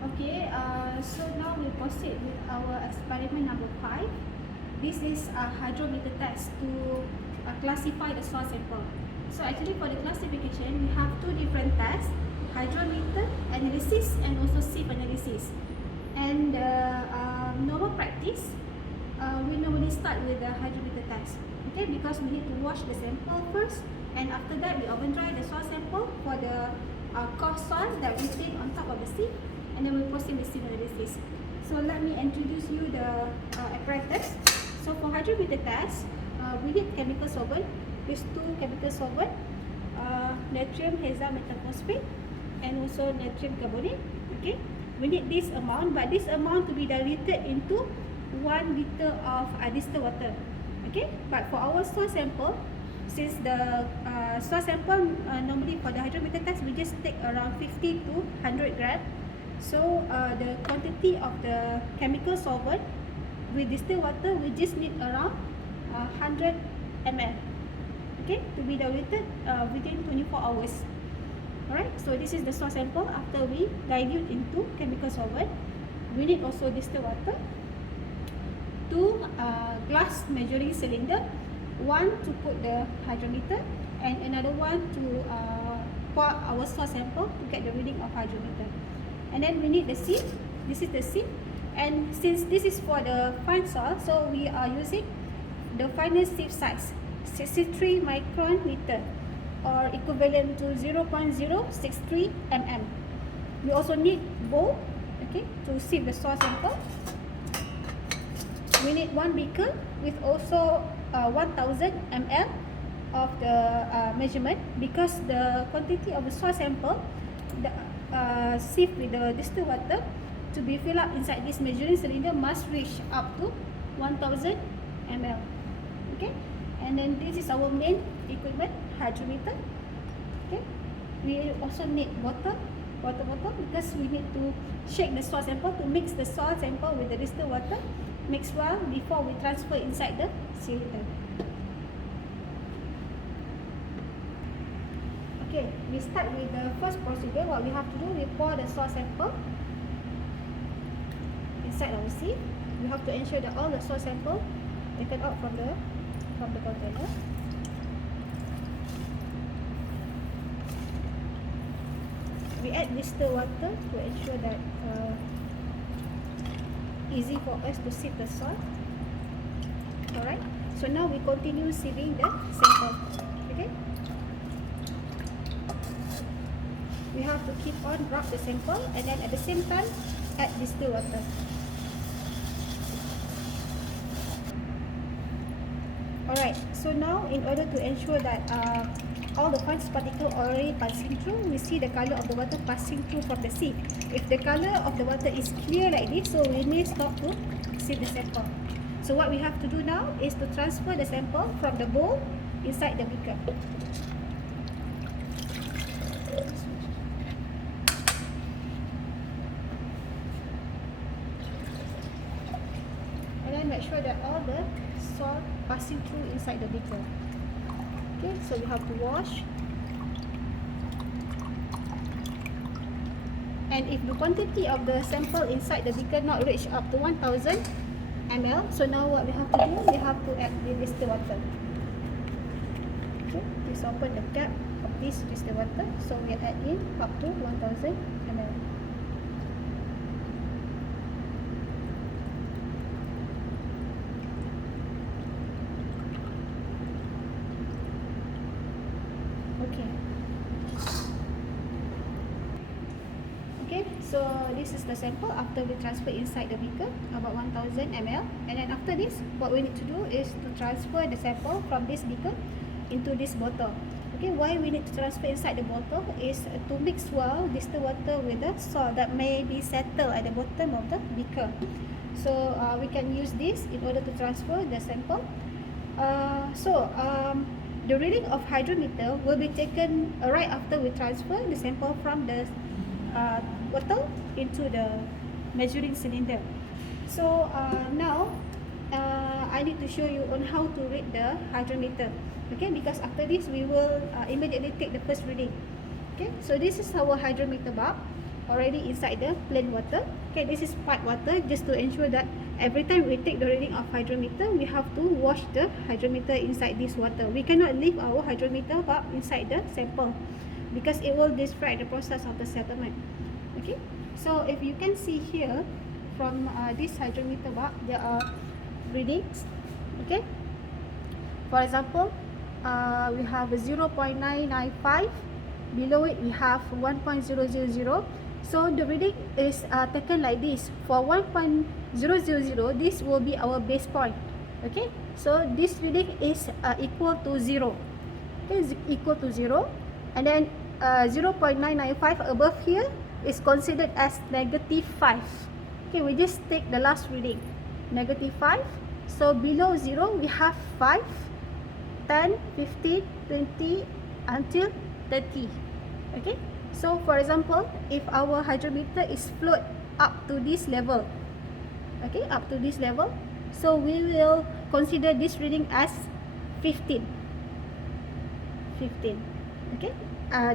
Okay, so now we proceed with our experiment number 5. This is a hydrometer test to classify the soil sample. So actually for the classification, we have two different tests, hydrometer analysis and also sieve analysis. And normal practice, we normally start with the hydrometer test. Okay, because we need to wash the sample first, and after that we oven dry the soil sample for the coarse soil that we take on top of the sieve, and then we proceed with sieve analysis. So let me introduce you the apparatus. So for hydrometer test, we need chemical solvent. These two chemical solvent, natrium hexametaphosphate and also natrium carbonate. Okay, we need this amount, but this amount to be diluted into 1 liter of distilled water. Okay, but for our soil sample, since the soil sample normally for the hydrometer test we just take around 50 to 100 gram. So the quantity of the chemical solvent with distilled water, we just need around 100 ml. Okay, to be diluted within 24 hours. Alright, so this is the soil sample after we dilute into chemical solvent. We need also distilled water, 2 glass measuring cylinder, one to put the hydrometer and another one to pour our soil sample to get the reading of hydrometer. And then we need the sieve. This is the sieve, and since this is for the fine soil, so we are using the finest sieve size, 63 micron meter, or equivalent to 0.063 mm. We also need bowl, okay, to sieve the soil sample. We need one beaker with also 1000 ml of the measurement, because the quantity of the soil sample, the sieve with the distilled water to be filled up inside this measuring cylinder must reach up to 1000 ml. Okay, and then this is our main equipment, hydrometer. Okay, we also need water bottle, because we need to shake the soil sample to mix the soil sample with the distilled water. Mix well before we transfer inside the cylinder. Okay, we start with the first procedure. What we have to do, we pour the soil sample inside our sieve. We have to ensure that all the soil sample taken out from the container. We add distilled water to ensure that easy for us to sieve the soil. Alright, so now we continue sieving the sample. Okay, we have to keep on rub the sample, and then at the same time add distilled water. Alright, so now in order to ensure that all the fine particles already passing through, we see the color of the water passing through from the sieve. If the color of the water is clear like this, so we may stop to sieve the sample. So what we have to do now is to transfer the sample from the bowl inside the beaker. And then make sure that all the salt passing through inside the beaker. Okay, so we have to wash. And if the quantity of the sample inside the beaker not reach up to 1000 ml, so now what we have to do, we have to add the distilled water. Okay, please open the cap of this distilled water. So we add in up to 1000 ml. Okay, so this is the sample after we transfer inside the beaker, about 1000 ml. And then after this, what we need to do is to transfer the sample from this beaker into this bottle. Okay, why we need to transfer inside the bottle is to mix well distilled water with the salt that may be settled at the bottom of the beaker. So we can use this in order to transfer the sample. The reading of hydrometer will be taken right after we transfer the sample from the bottle into the measuring cylinder. So now I need to show you on how to read the hydrometer. Okay, because after this we will immediately take the first reading. Okay, so this is our hydrometer bulb. already inside the plain water. Okay, this is piped water, just to ensure that every time we take the reading of hydrometer, we have to wash the hydrometer inside this water. We cannot leave our hydrometer bulb inside the sample because it will disrupt the process of the settlement. Okay, so if you can see here from this hydrometer bulb, there are readings. Okay, for example, we have 0.995. Below it we have 1.000. So the reading is taken like this. For 1.000, this will be our base point. Okay, so this reading is equal to 0. Okay, is equal to 0. And then 0.995 above here is considered as -5. Okay, we just take the last reading, -5. So below 0 we have 5, 10, 15, 20 until 30. Okay, so for example, if our hydrometer is float up to this level, okay, up to this level, so we will consider this reading as 15. Okay,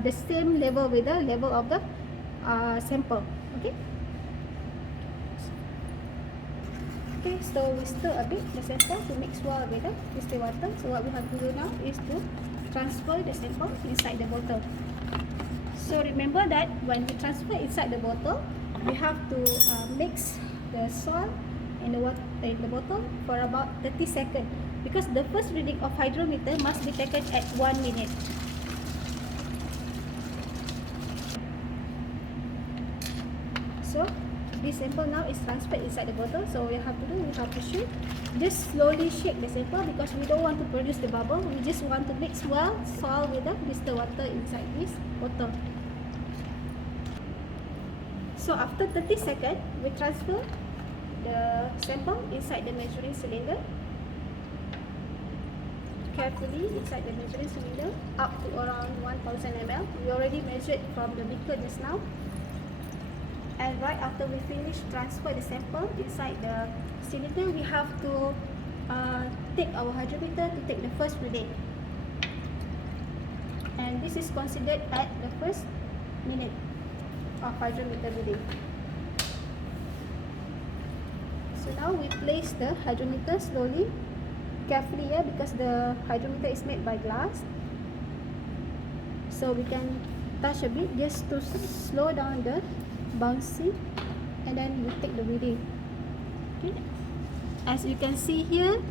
the same level with the level of the sample. Okay, okay, so we stir a bit the sample to mix well with the distilled water. So what we have to do now is to transfer the sample inside the bottle. So remember that when we transfer inside the bottle, we have to mix the salt in the bottle for about 30 seconds, because the first reading of hydrometer must be taken at 1 minute. So this sample now is transferred inside the bottle. So we have to do, we have to shake. Just slowly shake the sample because we don't want to produce the bubble. We just want to mix well salt with the distilled water inside this bottle. So after 30 seconds, we transfer the sample inside the measuring cylinder. Carefully inside the measuring cylinder up to around 1000 ml. We already measured from the beaker just now. And right after we finish transfer the sample inside the cylinder, we have to take our hydrometer to take the first reading. And this is considered at the first minute of hydrometer reading. So now we place the hydrometer slowly, carefully, because the hydrometer is made by glass. So we can touch a bit just to slow down the bouncing, and then we take the reading. Okay, as you can see here,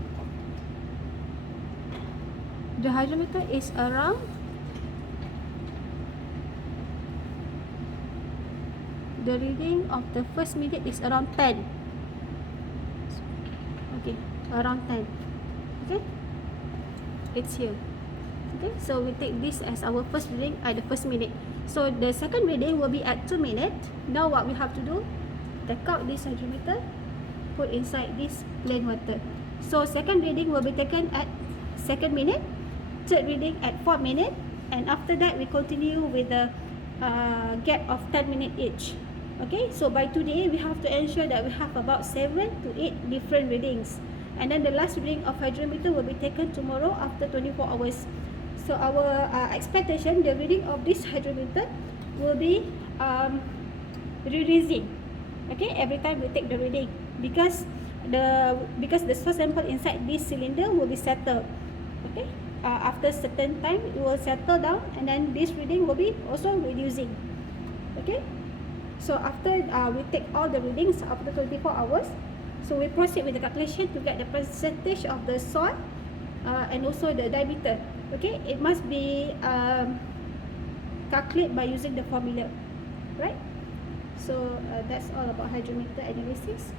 the hydrometer is around the reading of the first minute is around 10. Okay, around 10. Okay, it's here. Okay, so we take this as our first reading at the first minute. So the second reading will be at 2 minutes. Now what we have to do, take out this hydrometer, put inside this plain water. So second reading will be taken at 2nd minute, third reading at 4th minute, and after that we continue with the gap of 10 minutes each. Okay, so by today we have to ensure that we have about 7 to 8 different readings, and then the last reading of hydrometer will be taken tomorrow after 24 hours. So our expectation, the reading of this hydrometer will be reducing. Okay, every time we take the reading, because the source sample inside this cylinder will be settled. Okay, after certain time it will settle down, and then this reading will be also reducing. Okay, so after we take all the readings after 24 hours, so we proceed with the calculation to get the percentage of the salt and also the diameter. Okay, it must be calculated by using the formula, right? So that's all about hydrometer analysis.